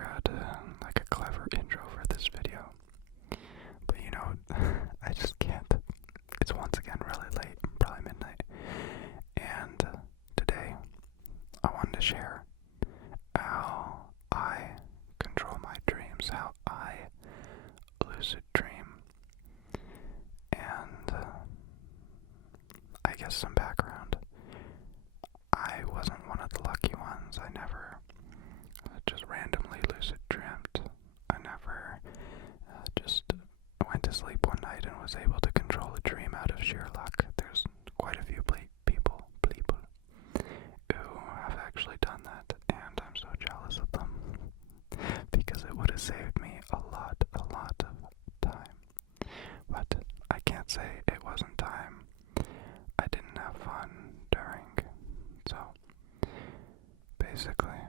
figure out like a clever intro for this video. But you know, I just can't. It's once again really late, probably midnight. And today, I wanted to share how I control my dreams, how I lucid dream. And I guess some background. I wasn't one of the lucky ones. I never just randomly lucid dreamt. I never just went to sleep one night and was able to control a dream out of sheer luck. There's quite a few people who have actually done that, and I'm so jealous of them because it would have saved me a lot of time. But I can't say it wasn't time. I didn't have fun during. So basically,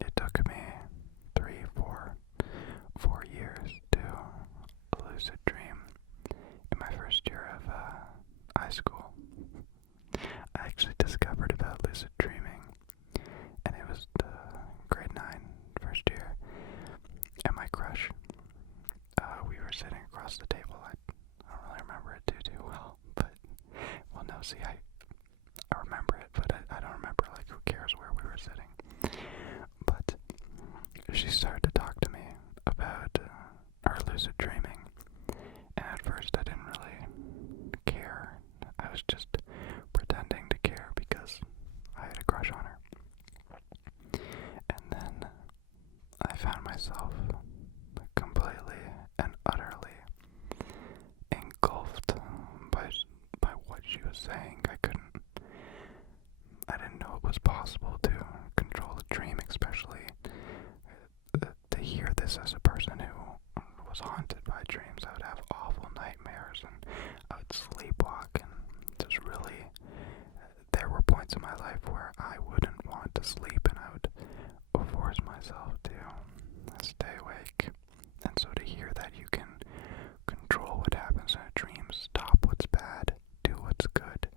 it took me 4 years to lucid dream in my first year of high school. I actually discovered about lucid dreaming, and it was grade 9, first year, and my crush, we were sitting across the table. I don't really remember it too well, but, well, no, see, I remember it, but I don't remember, like, who cares where we were sitting. But she started to talk to me about her lucid dreaming, and at first I didn't really care. I was just pretending to care because I had a crush on her. And then I found myself completely and utterly engulfed by what she was saying. I didn't know it was possible to control a dream, especially to hear this as a person who was haunted by dreams. I would have awful nightmares, and I would sleepwalk, and just really, there were points in my life where I wouldn't want to sleep, and I would force myself to stay awake. And so to hear that you can control what happens in a dream, stop what's bad, do what's good,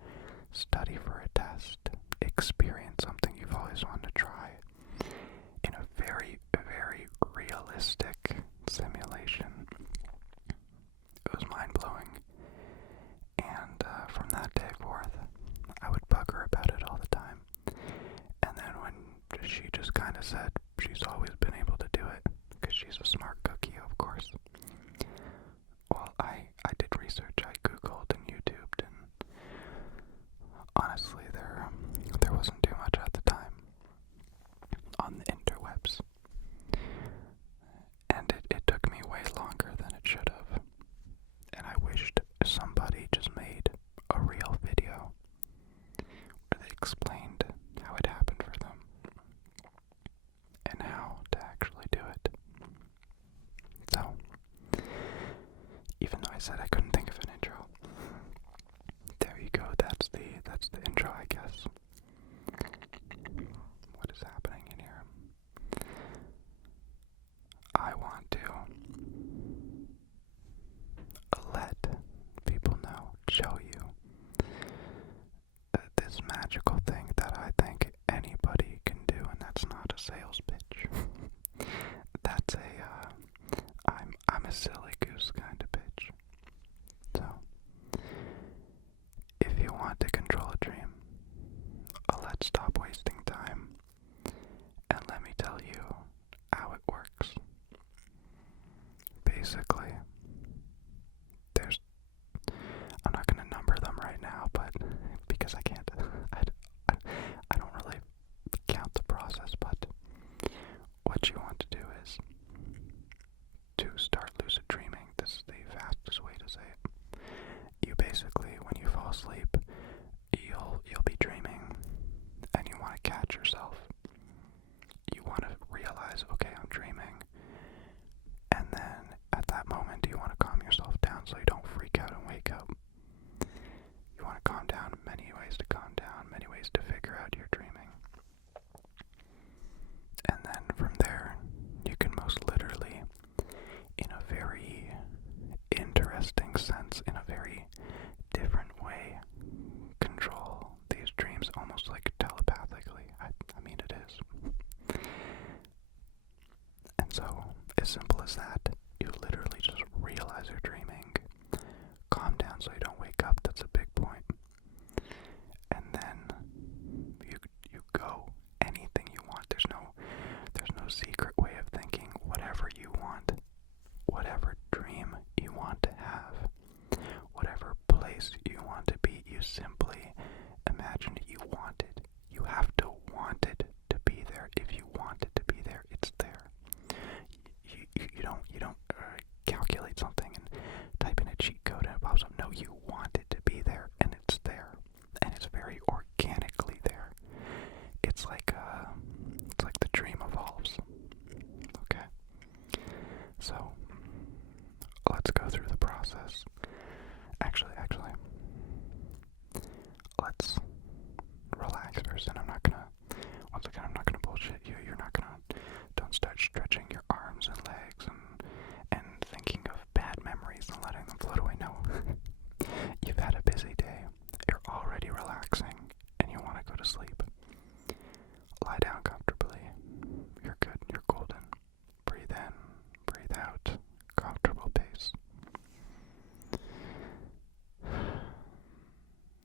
study for a test, experience something you've always wanted to try in a very, very realistic simulation, it was mind-blowing. And from that day forth, I would bug her about it all the time. And then when she just kind of said she's always been able to do it, because she's a smart cookie, of course. Well, I did research. I Googled and YouTubed, and honestly, there wasn't too much at the time on the interwebs. And it took me way longer than it should have. And I wished somebody just made a real video where they explained how it happened for them and how to actually do it. So, even though I said I couldn't think of an intro, there you go. That's the intro, I guess. What is happening in here? I want to let people know, show you this magical thing that I think anybody can do, and that's not a sales pitch. That's I'm a silly goose kind of pitch. So, if you want to control a dream, let's stop wasting time, and let me tell you how it works. Basically, I'm not going to number them right now, but because I can't, I don't really count the process, but what you want to do is to start lucid dreaming. This is the fastest way to say it. You basically, when you fall asleep, you'll be dreaming, and you want to catch yourself. You want to realize, okay, I'm dreaming, and then at that moment, as that. You literally just realize you're dreaming. Calm down so you don't wake up. That's a big point. And then you go anything you want. There's no secret way of thinking. Whatever you want, whatever dream you want to have, whatever place you want to be, you simply imagine you want it. You have to want it to be there. If you want it to be there, it's there. You don't calculate something and type in a cheat code and it pops up. No, you want it to be there, and it's there, and it's very organically there. It's like the dream evolves. Okay, so let's go through the process. Actually, let's relax first. And I'm not gonna bullshit you. Don't start stretching your arms and legs and thinking of bad memories and letting them float away. No. You've had a busy day. You're already relaxing and you want to go to sleep. Lie down comfortably. You're good. You're golden. Breathe in. Breathe out. Comfortable pace.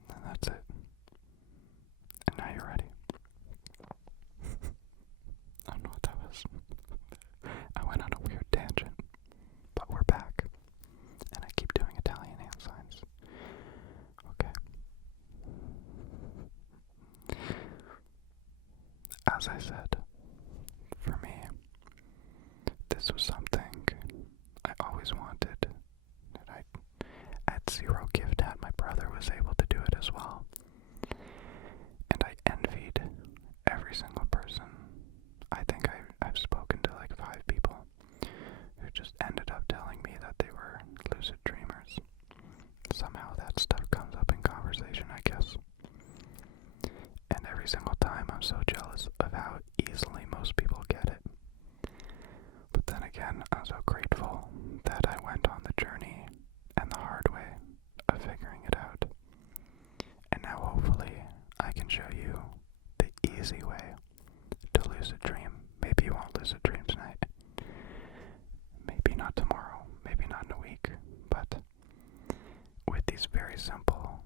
And that's it. And now you're ready. I don't know what that was. I went on a weird tangent. But we're back. And I keep doing Italian hand signs. Okay. As I said, for me, this was something I always wanted. And I had zero gift at. My brother was able to do it as well. And I envied every single person. I think I've spoken to like 5 people who just ended up telling me that they were lucid dreamers. Somehow that stuff comes up in conversation, I guess. And every single time I'm so jealous of how easily most people get it. But then again, I'm so grateful that I went on the journey and the hard way of figuring it out. And now hopefully I can show you the easy way to lucid dream. Maybe you won't lucid dream tonight. Maybe not tomorrow. Maybe not in a week. But with these very simple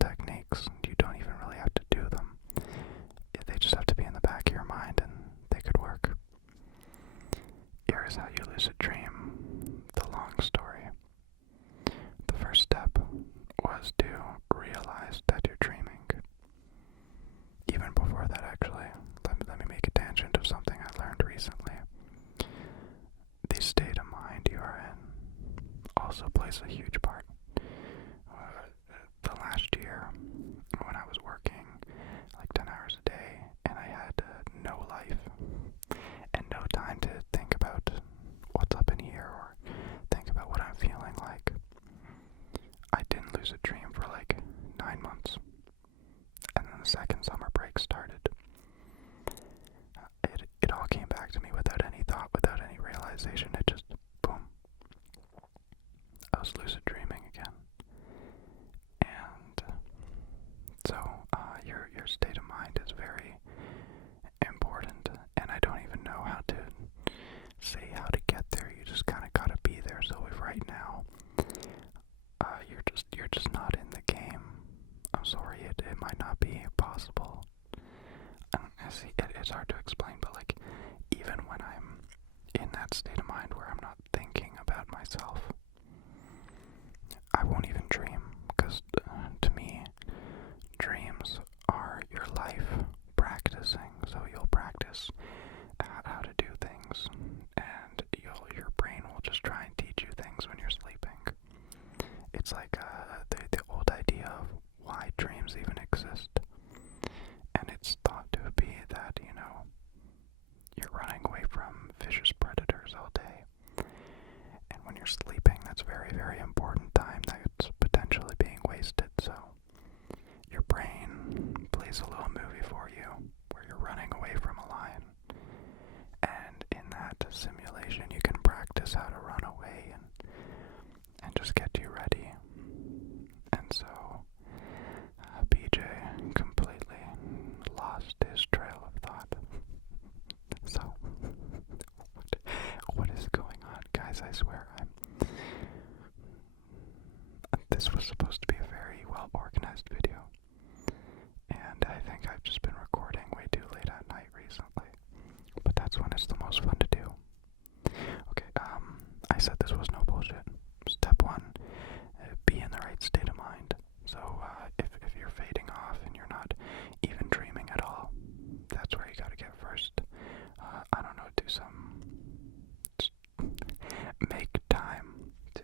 techniques, you don't even really have to do them. They just have to be in the back of your mind and they could work. Here's how you lucid dream. The long story. The first step was to realize that you're dreaming. Even before that, actually, let me make a tangent of something I learned recently. The state of mind you are in also plays a huge part. The last year, when I was working like 10 hours a day, and I had no life and no time to think about what's up in here or think about what I'm feeling like, I didn't lose a dream for like 9 months. And then the second summer break started. It all came back to me without any thought, without any realization. It just, boom. I was lucid dreaming again. And so your state of mind is very important. And I don't even know how to say how to get there. You just kind of gotta be there. So if right now you're just not in the game, I'm sorry, it might not be possible. It's hard to explain, but like, even when I'm in that state of mind where I'm not thinking about myself, I won't even dream, because to me, dreams are your life practicing. So you'll practice how to do things, and your brain will just try and teach you things when you're sleeping. It's like the old idea of why dreams even exist. And it's thought to be that, you're running away from vicious predators all day. And when you're sleeping, that's very, very important time that's potentially being wasted. So your brain plays a little movie for you where you're running away from a lion. And in that simulation, you can practice how to run away and just get you ready. And so BJ completely lost his trail of thought. So, what is make time to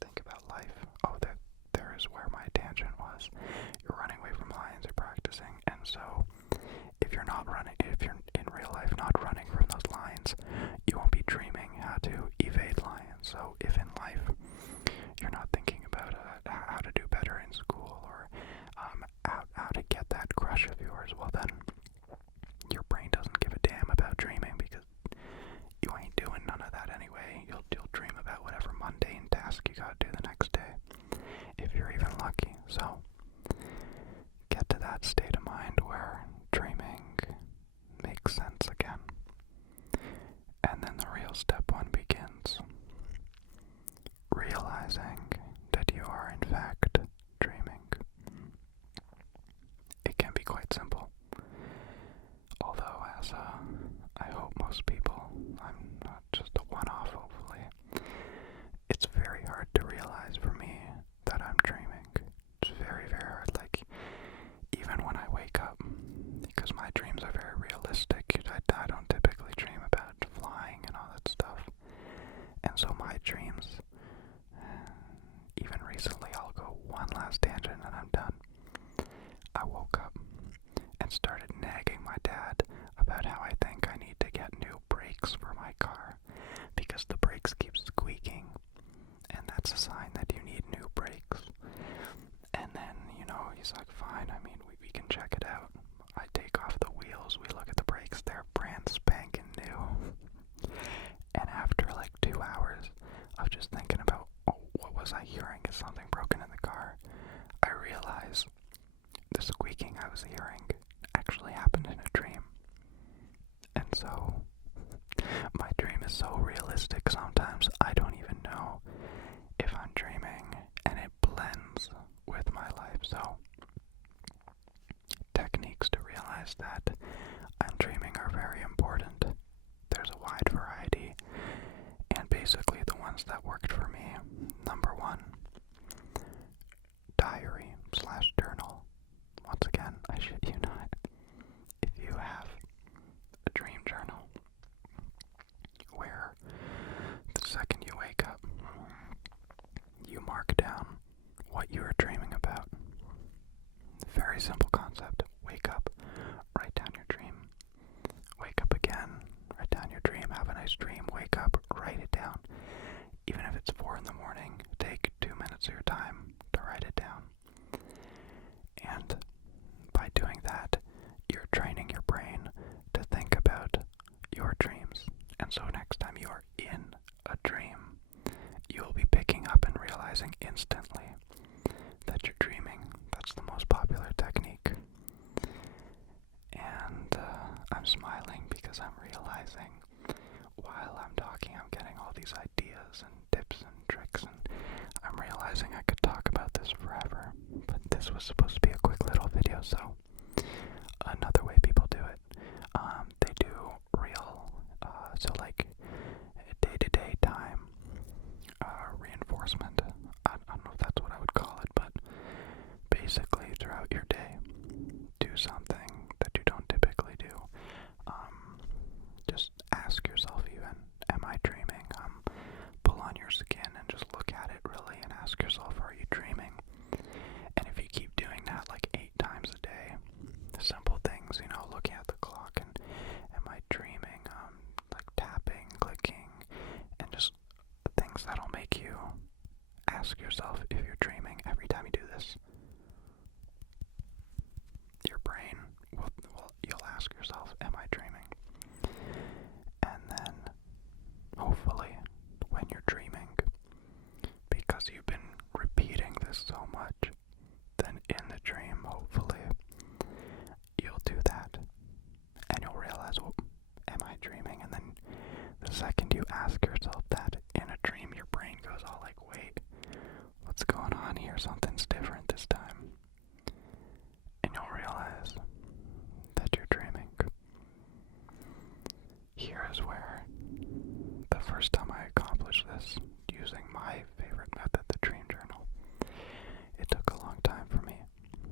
think about life. Oh, there is where my tangent was. You're running away from lions or practicing, and so if you're in real life not running from those lions, you won't be dreaming how to evade lions. So if in life you're not thinking about how to do better in school or how to get that crush of yours, well then your brain doesn't give a damn about dreaming because you ain't doing none of that anyway. You'll dream about whatever mundane task you gotta do the next day, if you're even lucky. So get to that state of mind where dreaming makes sense again. And then the real step one begins. Realizing that you are in fact dreaming. It can be quite simple. Although, as I hope most people, I'm not just a one-off hopefully, it's very hard to realize for me that I'm dreaming. It's very, very hard. Like, even when I wake up, because my dreams are very realistic, I don't typically dream about flying and all that stuff. And so my dreams, even recently, I'll go one last tangent and I'm done. I woke up and started nagging my dad about how I think I need to get new brakes for my car because the brakes keep squeaking, and that's a sign that you need new brakes. And then, he's like, fine, we can check it out. I take off the wheels, we look at the brakes, they're brand spanking new. And after like 2 hours of just thinking about, what was I hearing? Is something broken in the car? I realized the squeaking I was hearing actually happened in a dream. And so, my dream is so realistic sometimes I don't even know if I'm dreaming, and it blends with my life. So, techniques to realize that I'm dreaming are very important. There's a wide variety, and basically the ones that worked for me. Number one, diary/journal. Once again, I shit you not. If you have a dream journal where the second you wake up, you mark down what you are dreaming about. Very simple concept. Wake up, write down your dream. Wake up again, write down your dream. Have a nice dream. Wake up, write it down. Even if it's 4 in the morning, take 2 minutes of your time to write it down. And by doing that, you're training your brain to think about your dreams. And so next time you are in a dream, you will be picking up and realizing instantly that you're dreaming. That's the most popular technique. And I'm smiling because I'm realizing while I'm talking, I'm getting all these ideas and tips and tricks, and I'm realizing I could talk about this forever. But this was supposed to be a quick little video, so another way people do it, they do real, so like day-to-day time reinforcement. I don't know if that's what I would call it, but basically throughout your day, do something that you don't typically do. Just ask yourself even, am I dreaming? Pull on your skin and just look at it really and ask yourself, are you dreaming? And if you keep doing that like 8 times a day, simple things, looking at the clock and am I dreaming? Like tapping, clicking, and just things that'll make you ask yourself if you're dreaming every time you do this. Your brain you'll ask yourself, am I dreaming? And then, hopefully, when you're dreaming, because you've been repeating this so much, then in the dream, hopefully, you'll do that. And you'll realize, well, am I dreaming? And then the second you ask yourself that in a dream, your brain goes all like, wait, what's going on here? Something's different this time. And you'll realize that you're dreaming. Here is where the first time I accomplished this using my favorite method, the dream journal, it took a long time for me.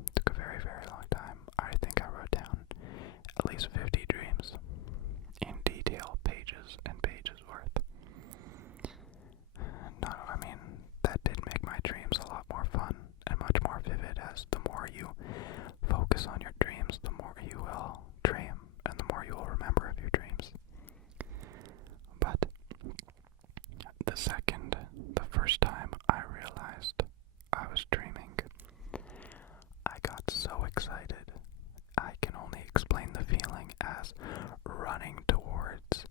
It took a very, very long time. I think I wrote down at least 50 dreams in detail, pages is the more you focus on your dreams, the more you will dream, and the more you will remember of your dreams. But the first time I realized I was dreaming, I got so excited. I can only explain the feeling as running towards.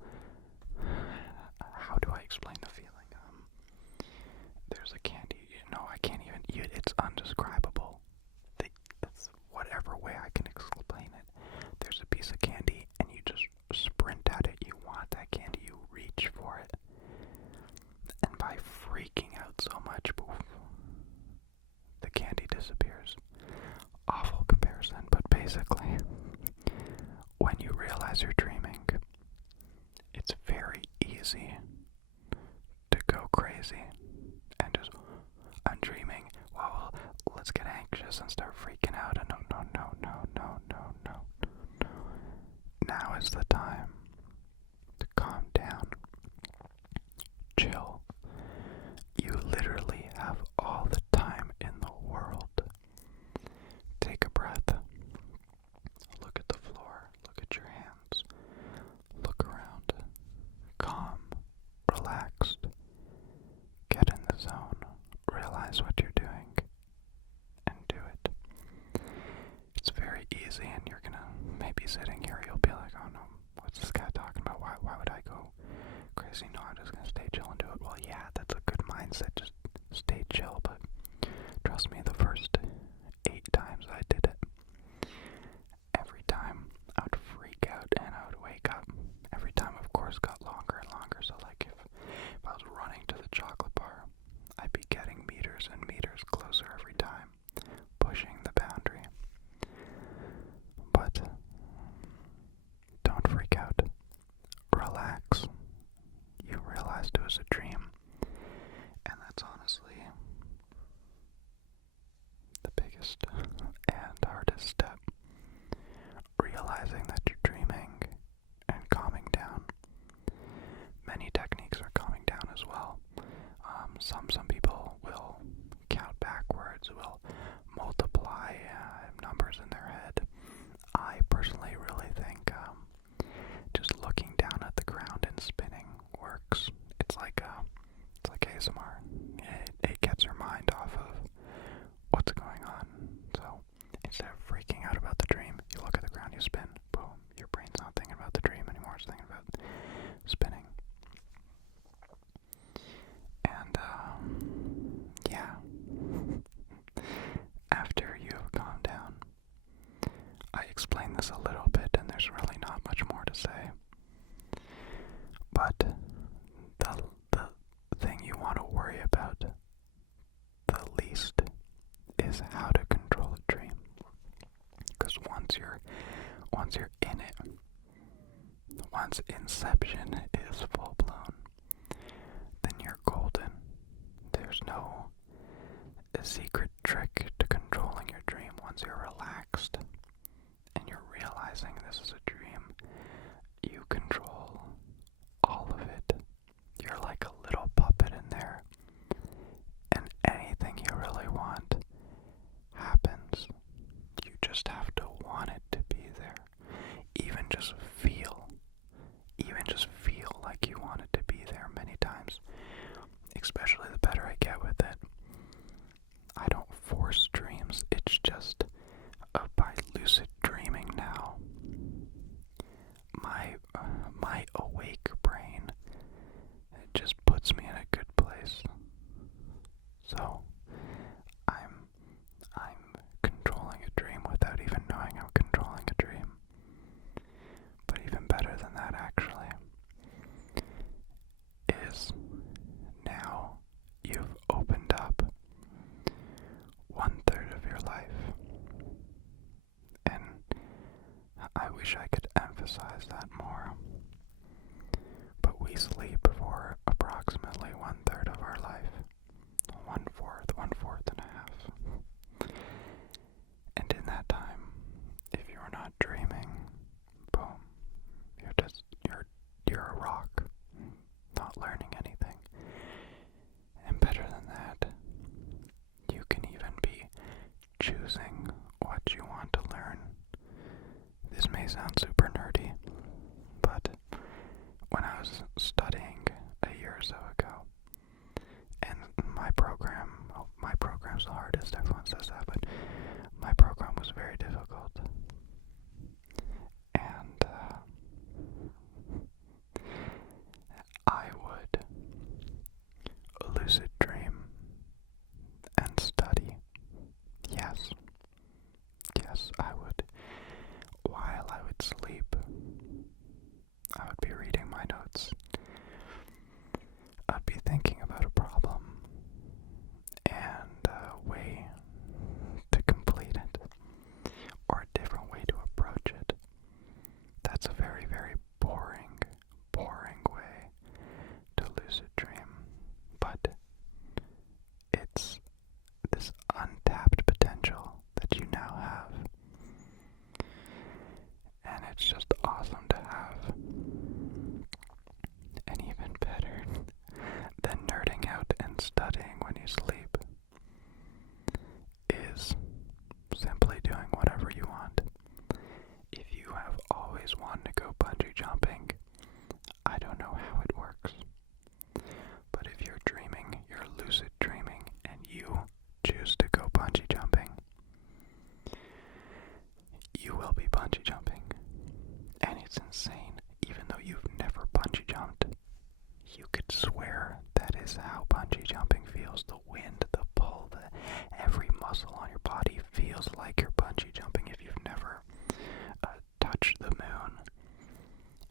How do I explain the feeling? There's a candy. No, I can't even. It's undescribable. It's whatever way I can explain it. There's a piece of candy, and you just sprint at it. You want that candy. You reach for it. And by freaking out so much, poof, the candy disappears. Awful comparison, but basically, when you realize you're dreaming, it's very easy to go crazy and just, I'm dreaming, well, let's get anxious and start freaking out, and no. Now is the time to calm down, chill. You literally have all the time in the world. Take a breath. Look at the floor. Look at your hands. Look around. Calm. Relaxed. Get in the zone. Realize what you're doing. And do it. It's very easy, and you're gonna maybe sitting here, you'll be like, oh no, what's this guy talking about? Why would I go crazy? No, I'm just gonna stay chill and do it. Well, yeah, that's a good mindset. Just stay chill, but trust me, the first 8 times I did it, every time I would freak out and I would wake up. Every time, of course, got longer and longer. So like if I was running to the chocolate bar, I'd be getting meters and meters closer every time, pushing the boundary. But don't freak out. Relax. You realized it was a dream, and that's honestly the biggest and hardest step. Realizing that you're dreaming and calming down. Many techniques are calming down as well. Some people will count backwards, will multiply numbers in their head. I personally really think just looking down at the ground and spinning works. It's like ASMR. It gets your mind off of what's going on. So instead of freaking out about the dream, you look at the ground, you spin, boom, your brain's not thinking about the dream anymore, it's thinking about spinning. And yeah, after you've calmed down, I explained this a little bit, and there's really not much more to say. But the thing you want to worry about the least is how to control a dream. Because once you're in it, once inception is full blown, then you're golden. There's no secret trick to controlling your dream. Once you're relaxed and you're realizing this is a dream, you control all of it. You're like a little puppet in there, and anything you really want happens. You just have to want it to be there. Even just feel like you want it to be there many times. Especially the better I get with it. I don't force dreams. It's just by lucid dreaming now, my awake brain, it just puts me in a good place. So I'm controlling a dream without even knowing I'm controlling a dream. But even better than that, actually, is now you've opened up 1/3 of your life. And I wish I could emphasize that more. But we sleep for approximately 1/3 of our life. 1/4 and a half. And in that time, if you're not dreaming, boom, you're a rock, not learning anything. And better than that, you can even be choosing I was studying a year or so ago, and my program's the hardest, everyone says that, but my program was very difficult. And I would lucid dream and study. Yes, I would. While I would sleep, I would be reading my notes. I'd be thinking about a problem and a way to complete it, or a different way to approach it. That's a very, very boring way to lucid dream, but it's this untapped potential that you now have, and it's just awesome to have. And even better than nerding out and studying when you sleep is simply doing whatever you want. If you have always wanted to go bungee jumping, I don't know how it works, but if you're dreaming, you're lucid dreaming, and you choose to go bungee jumping, you will be bungee jumping. And it's insane. Even though you've never bungee jumped, you could swear that is how bungee jumping feels. The wind, the pull, every muscle on your body feels like you're bungee jumping. If you've never touched the moon,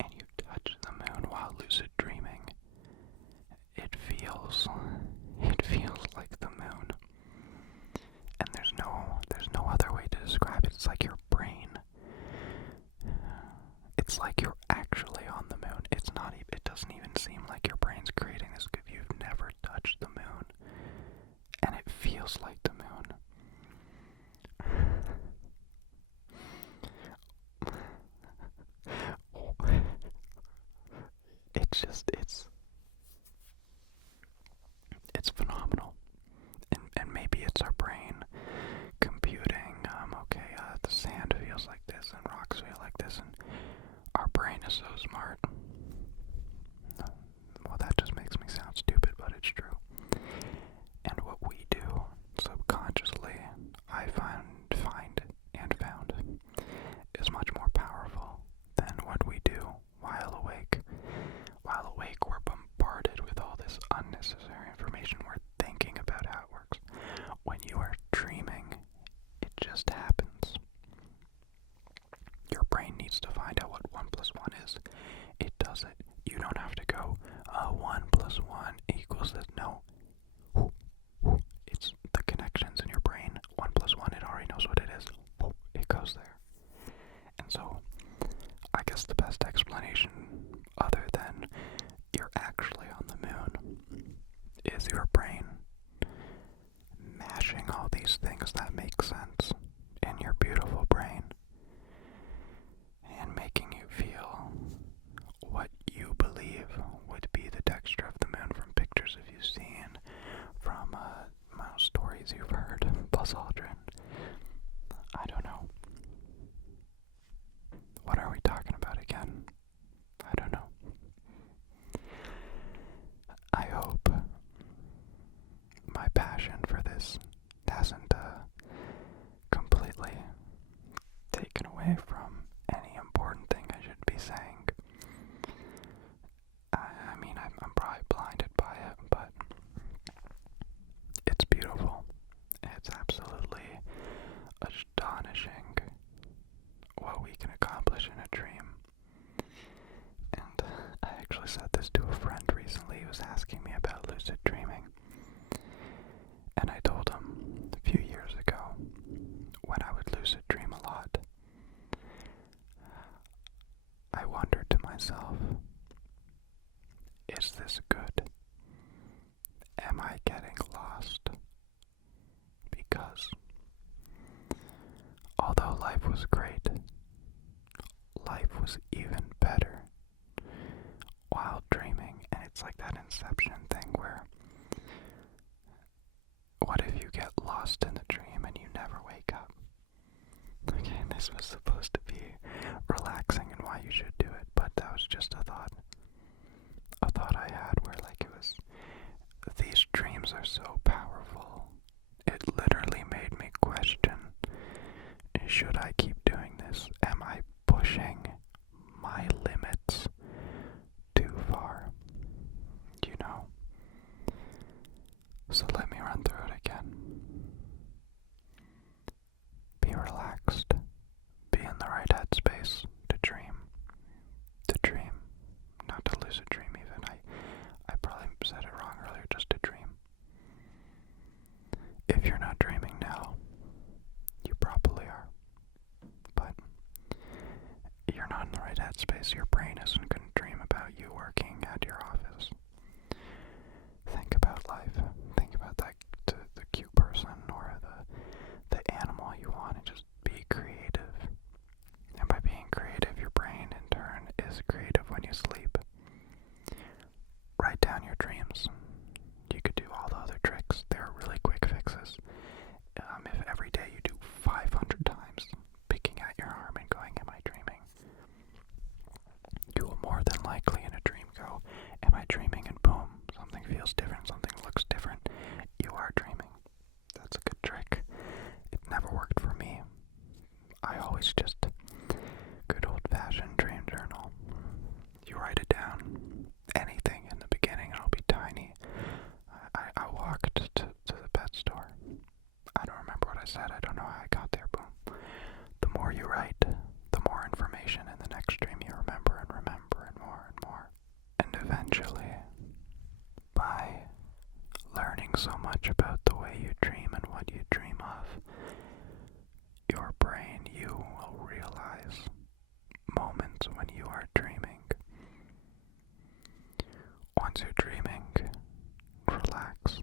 and you touch the moon while lucid dreaming, it feels like the moon. And there's no other way to describe it. It's like your brain. It's like you're actually on the moon. It doesn't even seem like your brain's creating this if you've never touched the moon. And it feels like the moon. It's phenomenal. And maybe it's our brain computing, the sand feels like this and rocks feel like this, and our brain is so smart. Well, that just makes me sound stupid, but it's true. And what we do subconsciously, I found is much more powerful than what we do while awake. While awake, we're bombarded with all this unnecessary information. We're thinking about how it works. When you are dreaming, it just happens. Your brain needs to find out what 1 + 1 is. It does it. You don't have to go, 1 + 1 equals this. No. It's the connections in your brain. 1 + 1, it already knows what it is. It goes there. And so, I guess the best explanation, other than you're actually on the moon, is your brain mashing all these things that make sense in your beautiful brain and making you feel what you believe would be the texture of the moon from pictures you've seen, from stories you've heard, Buzz Aldrin. I don't know. What are we talking about again? I don't know. I hope my passion for this hasn't completely taken away from any important thing I should be saying. I mean, I'm probably blinded by it, but it's beautiful. It's absolutely astonishing what we can accomplish in a dream. And I actually said this to a friend recently who was asking me about lucid dreaming. And I told him a few years ago, when I would lucid dream a lot, I wondered to myself, is this good? Am I getting lost? Because although life was great, life was even better while dreaming. And it's like that Inception thing where, what if you get lost in the dream and you never wake up? Okay, this was supposed to be relaxing and why you should do it, but that was just a thought. thought I had where like it was, these dreams are so powerful. It literally made me question, should I keep doing this? Am I pushing my limits too far? You know? So let me run through it again. Be relaxed. Be in the right headspace to dream. To dream. Not to lucid dream even. I probably said it wrong earlier, just to dream. If you're not dreaming now, you probably are. But you're not in the right headspace. Your brain isn't going to dream about you working at your office. Think about life. Think about that the cute person or the animal you want, and just be creative. And by being creative, your brain in turn is creative when you sleep. Write down your dreams. You could do all the other tricks. There are really quick fixes. If every day you do 500 times picking at your arm and going, am I dreaming? You will more than likely in a dream go, am I dreaming? And boom, something feels different, something looks different. You are dreaming. That's a good trick. It never worked for me. I always just, good old-fashioned dream journal. You write it down. Anything in the beginning, it'll be tiny. I walked to the pet store. I don't remember what I said. I don't know how I got there. Boom. The more you write, the more information in the next dream you remember and remember and more and more. And eventually, by learning so much about the way you dream and what you dream of, your brain, you will realize moments when you are dreaming. Once you're dreaming, relax.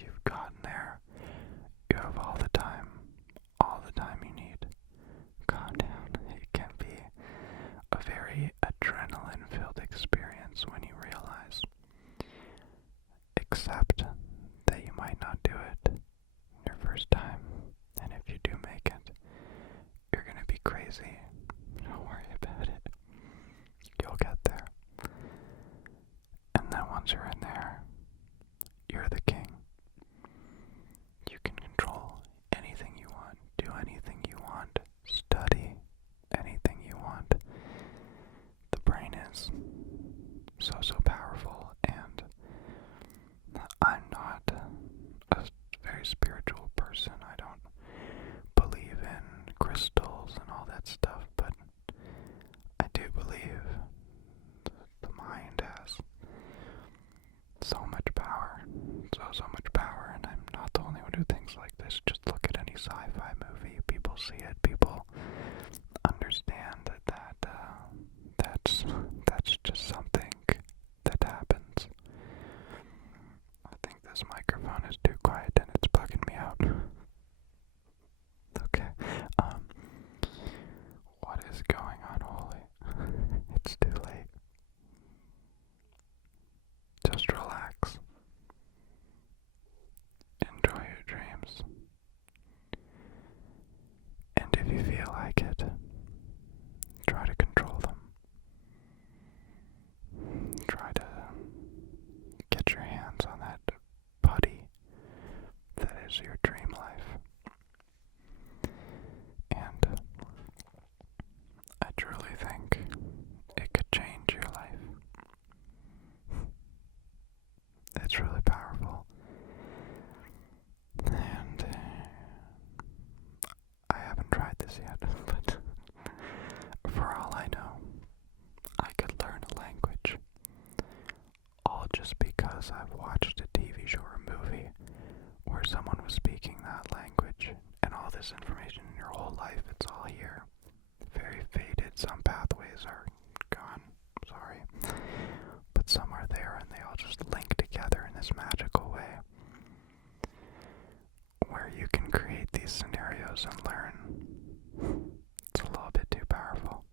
You've gotten there. You have all the time you need. Calm down. It can be a very adrenaline-filled experience when you realize. Accept that you might not do it your first time, and if you do make it, you're gonna be crazy. Don't worry about it. You'll get there. And then once you're in there, you're the king. You can control anything you want, do anything you want, study anything you want. The brain is so powerful, and I'm not a very spiritual person. I don't believe in crystals and all that stuff, but I do believe the mind has so much power, so much power, and I'm not the only one who thinks like this. Just look at any sci-fi movie. People see it. People understand that's just something that happens. I think this microphone is too quiet and it's bugging me out. Okay. What is going on, Holy? It's too late. Just relax. Enjoy your dreams. And if you feel like it, try to control them. Try to get your hands on that putty that is your dream life. And I truly think it could change your life. It's really powerful. And I haven't tried this yet, but for all I know, I could learn a language. All just because I've watched a TV show or movie where someone was speaking that language, and all this information in your whole life, it's all here. Very faded. Some pathways are gone. Sorry. But some are there, and they all just link together in this magical way where you can create these scenarios and learn. It's a little bit too powerful.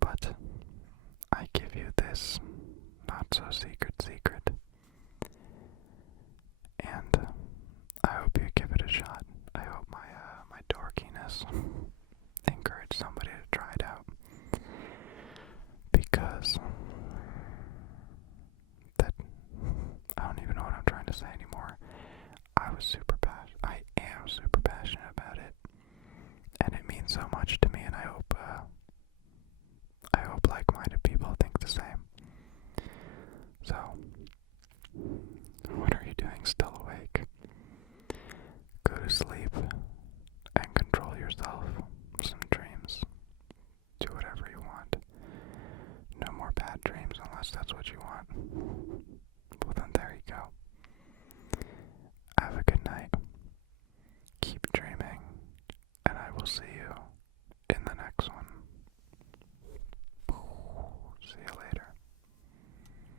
But I give you this not so secret secret. And I hope you give it a shot. I hope my dorkiness encouraged somebody. somebody to try it out, because I truly think it could change your life. I am super passionate about it, and it means so much to me, and I hope like-minded people think the same. So, what are you doing still awake? Go to sleep and control yourself. Some dreams. Do whatever you want. No more bad dreams unless that's what you want. Well, then there you go.